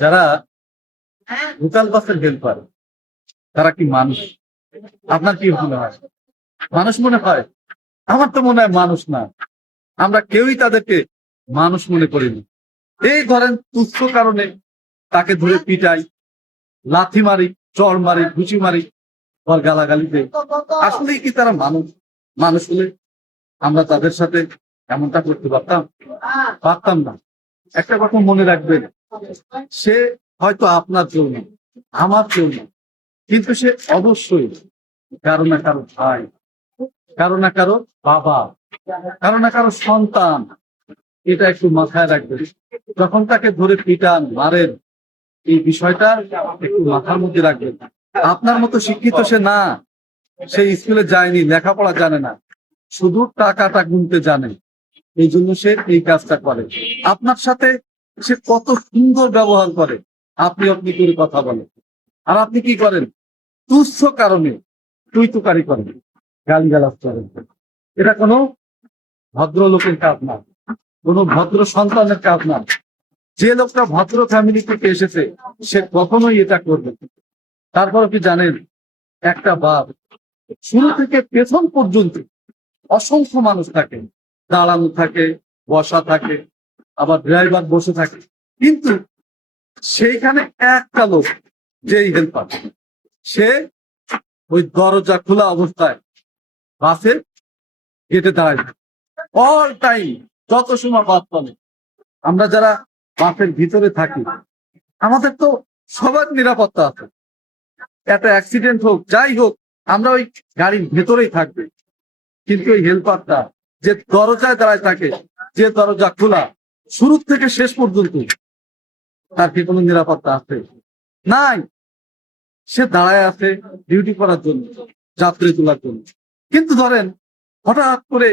যারা লোকাল বাসের হেল্পার তারা কি মানুষ? আপনার কি মনে হয়? মানুষ মনে হয়? আমার তো মনে হয় মানুষ না। আমরা কেউই তাদেরকে মানুষ মনে করিনি। এই ধরেন তুচ্ছ কারণে তাকে ধরে পিটাই, লাথি মারি, চড় মারি, ঘুষি মারি, আর গালাগালি দেয়। আসলেই কি তারা মানুষ? মানুষ হলে আমরা তাদের সাথে এমনটা করতে পারতাম? পারতাম না। একটা কথা মনে রাখবেন, সে হয়তো আপনার জন্য, আমার জন্য, কিন্তু সে অবশ্যই কারো না কারো ভাই, কারো না কারো বাবা, কারো না কারো সন্তান। এটা একটু মাথায় রাখবেন। যখন তাকে ধরে পিটান, মারেন, এই বিষয়টা একটু মাথার মধ্যে রাখবেন। আপনার মতো শিক্ষিত সে না, সে স্কুলে যায়নি, লেখাপড়া জানে না, শুধু টাকাটা গুনতে জানে। এই জন্য সে এই কাজটা করে। আপনার সাথে সে কত সুন্দর ব্যবহার করে, আপনি আপনি করে কথা বলেন, আর আপনি কি করেন? তুচ্ছ কারণে তুই তুকারি করেন, গালিগালাজ করেন। এটা কোনো ভদ্রলোকের কাজ না, কোনো ভদ্র সন্তানের কাজ না। যে লোকটা ভদ্র ফ্যামিলি থেকে এসেছে সে কখনোই এটা করবে না। তারপর কি জানেন, একটা বাপ শুরু থেকে পেছন পর্যন্ত অসংখ্য মানুষ থাকে, দাঁড়ানো থাকে, বসা থাকে, আবার ড্রাইভার বসে থাকে, কিন্তু সেইখানে একটা লোক, যেই হেল্পার, সে ওই দরজা খোলা অবস্থায় বাসে গেটে দাঁড়ায় অল টাইম, যত সময় বাস চলে। আমরা যারা বাসের ভিতরে থাকি, আমাদের তো সবার নিরাপত্তা আছে। একটা অ্যাক্সিডেন্ট হোক, যাই হোক, আমরা ওই গাড়ির ভেতরেই থাকবে। কিন্তু ওই হেল্পারটা যে দরজায় দাঁড়ায় থাকে, যে দরজা খোলা শুরু থেকে শেষ পর্যন্ত, তার কি কোনো নিরাপত্তা আছে? নাই। সে দাঁড়ায় আছে ডিউটি করার জন্য, যাত্রী তোলার জন্য। কিন্তু ধরেন হঠাৎ করে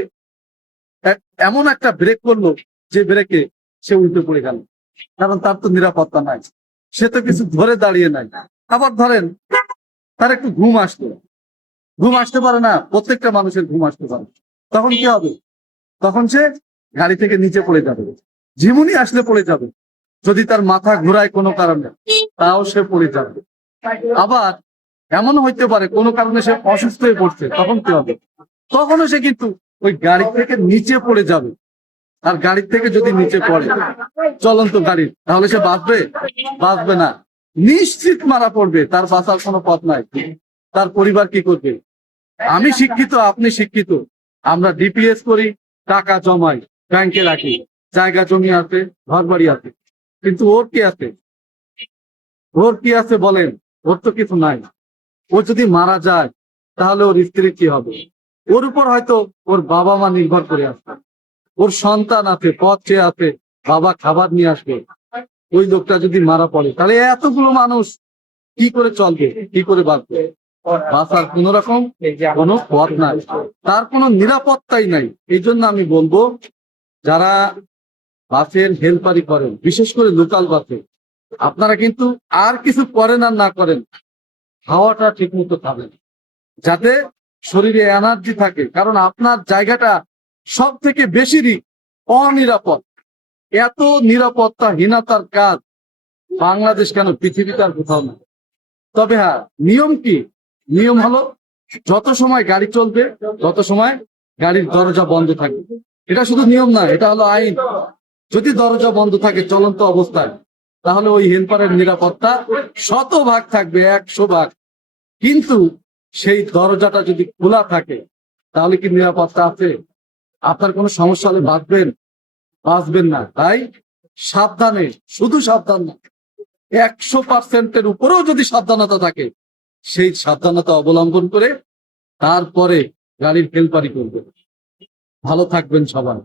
এমন একটা ব্রেক করলো, যে ব্রেকে সে উল্টে পড়ে গেল, কারণ তার তো নিরাপত্তা নাই, সে তো কিছু ধরে দাঁড়িয়ে নাই। আবার ধরেন তার একটু ঘুম আসলো, ঘুম আসতে পারে না, প্রত্যেকটা মানুষের ঘুম আসতে পারে। তখন কি হবে? তখন সে গাড়ি থেকে নিচে পড়ে যাবে, ঝিমুনি আসলে পড়ে যাবে। যদি তার মাথা ঘোরায় কোনো কারণে, তাও সে পড়ে যাবে। আবার এমন হইতে পারে কোনো কারণে সে অসুস্থ হয়ে পড়ছে, তখন কি হবে? তখনও সে কিন্তু ওই গাড়ি থেকে নিচে পড়ে যাবে। আর গাড়ি থেকে যদি নিচে পড়ে, চলন্ত গাড়ি, তাহলে সে বাঁচবে? বাঁচবে না, নিশ্চিত মারা পড়বে। তার বাঁচার কোনো পথ নাই। তার পরিবার কি করবে? আমি শিক্ষিত, আপনি শিক্ষিত, আমরা ডিপিএস করি, টাকা জমাই, ব্যাংকে রাখি, জায়গা জমি আছে, ঘর বাড়ি আছে, কিন্তু ওর কি আছে? ওর কি আছে বলেন? ওর তো কিছু নাই। ও যদি মারা যায়, তাহলে ওর স্ত্রী কি হবে? ওর উপর হয়তো ওর বাবা মা নির্ভর করে আসবে, ওর সন্তান আছে, পথ চেয়ে আছে, বাবা খাবার নিয়ে আসবে। ওই লোকটা যদি মারা পড়ে, তাহলে এতগুলো মানুষ কি করে চলবে, কি করে বাঁচবে? বাঁচার কোন রকম কোনো পথ নাই, তার কোনো নিরাপত্তাই নাই। এই জন্য আমি বলবো, যারা বাসের হেল্পারি করেন, বিশেষ করে লোকাল বাসে, আপনারা কিন্তু আর কিছু করেন আর না করেন, খাওয়াটা ঠিক মতো খাবেন, যাতে শরীরে এনার্জি থাকে। কারণ আপনার জায়গাটা সব থেকে বেশি অনিরাপদ। এত নিরাপত্তাহীনতার কাজ বাংলাদেশ কেন, পৃথিবীতে আর কোথাও না। তবে হ্যাঁ, নিয়ম কি? নিয়ম হলো, যত সময় গাড়ি চলবে তত সময় গাড়ির দরজা বন্ধ থাকবে। এটা শুধু নিয়ম না, এটা হলো আইন। যদি দরজা বন্ধ থাকে চলন্ত অবস্থায়, তাহলে ওই হেল্পারের নিরাপত্তা 100% থাকবে, 100%। কিন্তু সেই দরজাটা যদি খোলা থাকে, তাহলে কি নিরাপত্তা আছে? আপনার কোনো সমস্যা হলে বাঁচবেন? বাঁচবেন না। তাই সাবধানে, শুধু সাবধান না, 100%-এর উপরেও যদি সাবধানতা থাকে, সেই সাবধানতা অবলম্বন করে তারপরে গাড়ির হেল্পারি করবে। ভালো থাকবেন সবাই।